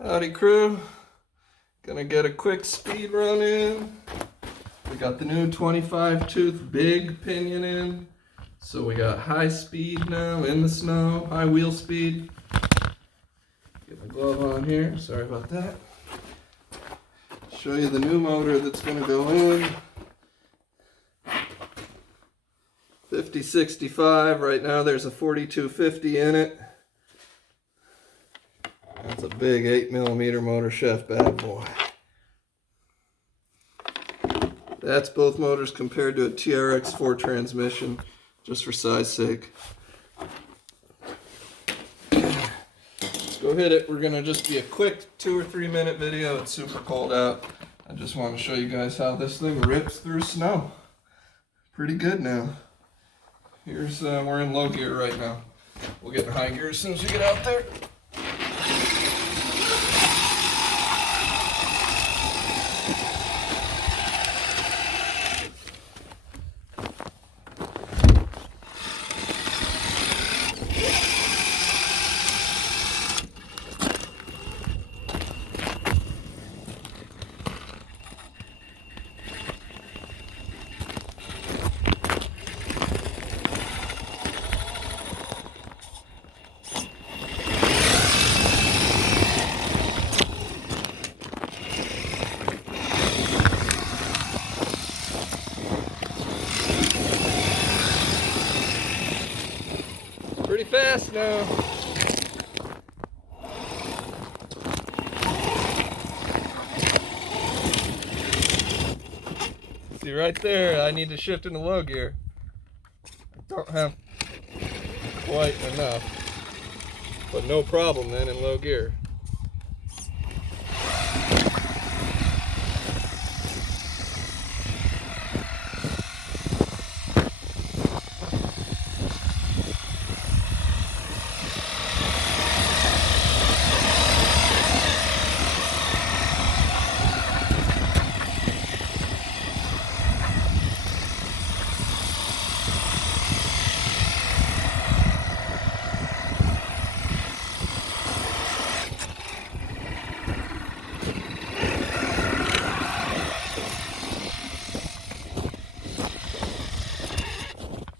Howdy crew, gonna get a quick speed run in. We got the new 25 tooth big pinion in. So we got high speed now in the snow, high wheel speed. Get my glove on here, sorry about that. Show you the new motor that's gonna go in. 5065, right now there's a 4250 in it. That's a big 8mm motor shaft bad boy. That's both motors compared to a TRX4 transmission, just for size sake. Let's go hit it. We're gonna just be a quick 2 or 3 minute video. It's super cold out. I just want to show you guys how this thing rips through snow. Pretty good now. Here's, we're in low gear right now. We'll get in high gear as soon as we get out there. Pretty fast now. See right there, I need to shift into low gear. I don't have quite enough, but no problem then in low gear.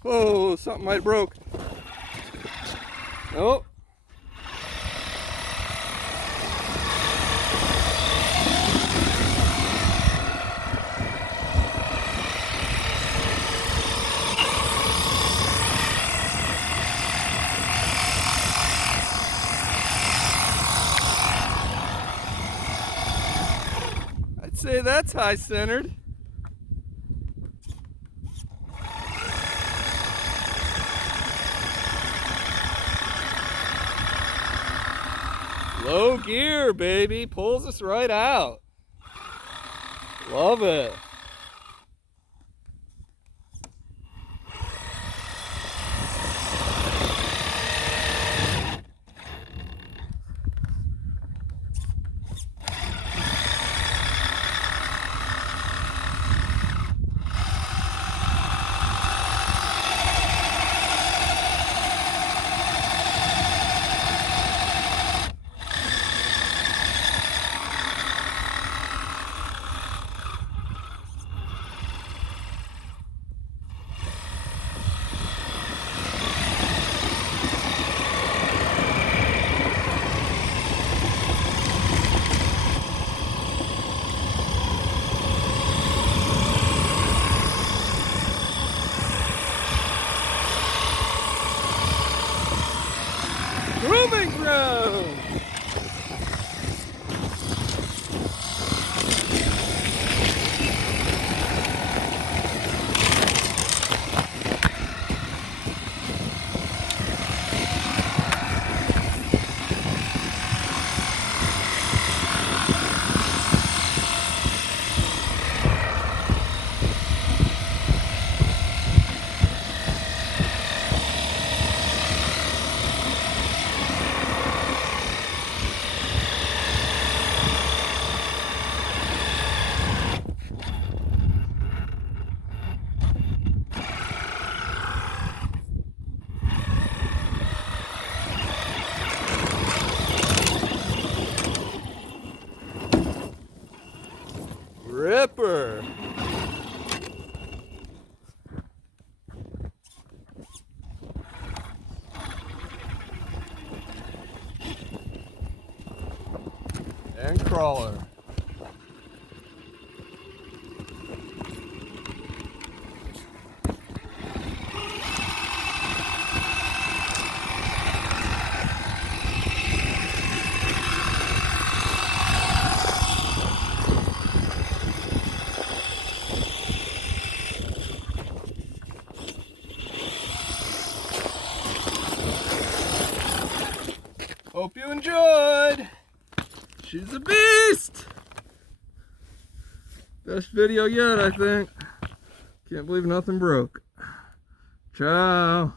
Whoa, something might have broke. Oh. I'd say that's high centered. Low gear, baby, pulls us right out. Love it. And crawler. Hope you enjoyed. She's a beast. Best video yet, I think. Can't believe nothing broke. Ciao.